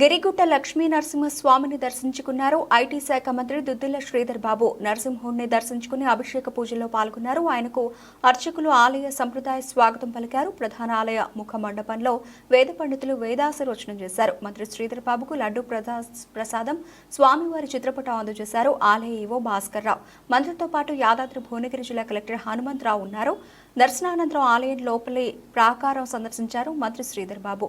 గిరిగుట్ట లక్ష్మీ నరసింహస్వామిని దర్శించుకున్నారు. ఐటీ శాఖ మంత్రి దుద్దిళ్ల శ్రీధర్ బాబు నరసింహుడిని దర్శించుకుని అభిషేక పూజల్లో పాల్గొన్నారు. ఆయనకు అర్చకులు ఆలయ సంప్రదాయ స్వాగతం పలికారు. ప్రధాన ఆలయ ముఖ మండపంలో వేద పండితులు వేదాశీర్వచనం చేశారు. మంత్రి శ్రీధర్ బాబుకు లడ్డు ప్రసాదం, స్వామివారి చిత్రపటం అందజేశారు. ఆలయ ఈవో భాస్కర్ రావు, మంత్రితో పాటు యాదాద్రి భువనగిరి జిల్లా కలెక్టర్ హనుమంతరావు ఉన్నారు. దర్శనానంతరం ఆలయం లోపలి ప్రాకారం సందర్శించారు మంత్రి శ్రీధర్ బాబు.